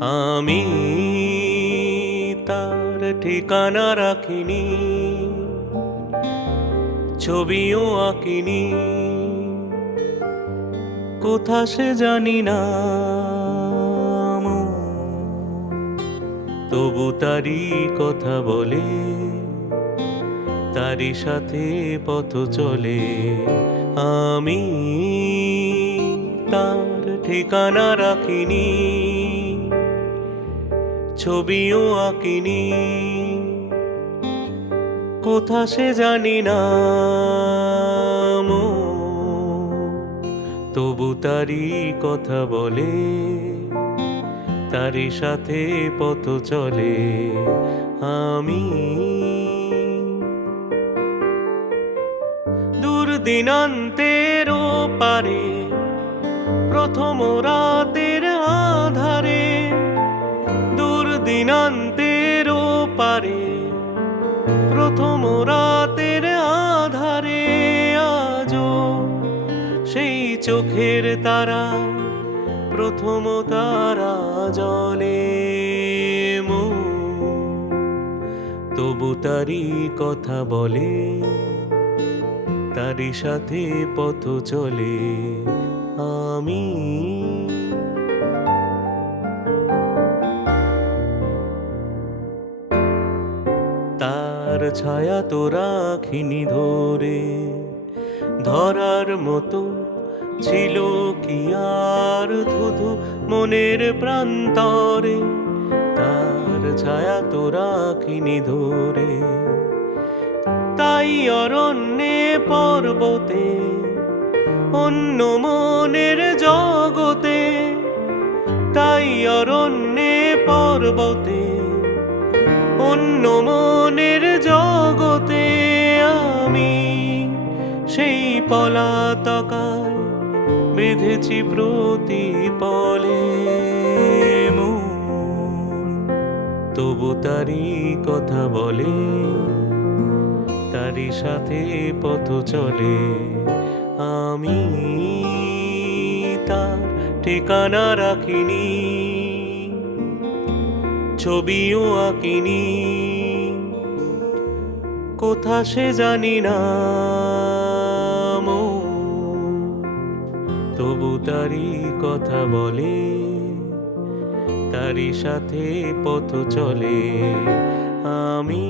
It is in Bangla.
আমি তার ঠিকানা রাখিনি, ছবিও আঁকিনি, কোথা সে জানি না। তবু তারি কথা বলে, তারি সাথে পথ চলে। আমি তার ঠিকানা রাখিনি, ছবিও আঁকিনি, কোথা সে জানি না। তবু তারি কথা বলে, তারি সাথে পথ চলে। আমি দুর্দিনান্তের পারে, প্রথম রাতের আধারে, দুর্দিনান্তের পারে, প্রথম রাতের আধারে, আজও সেই চোখের তারা, প্রথম তারা জলে। তবু তারি কথা বলে, তারি সাথে পথ চলে। আমি তার ছায়া তো রাখিনি ধরে, ধরার মতো ছিল কি আর ধুধু মনের প্রান্তরে। তার ছায়া তো রাখিনি ধরে, তাই অরণ্যে পর্বতে, অন্য মনের জগতে, তাই অরণ্যে পর্বতে, অন্য মনের জগতে। আমি সেই পলাতকায় বেঁধেছি প্রতিপলে মন। তবু তারি কথা বলে, তারি সাথে পথ চলে। আমি তার ঠিকানা রাখিনি, ছবিও আঁকিনি, কোথা সে জানি না। তবু তারি কথা বলে, তারি সাথে পথ চলে। আমি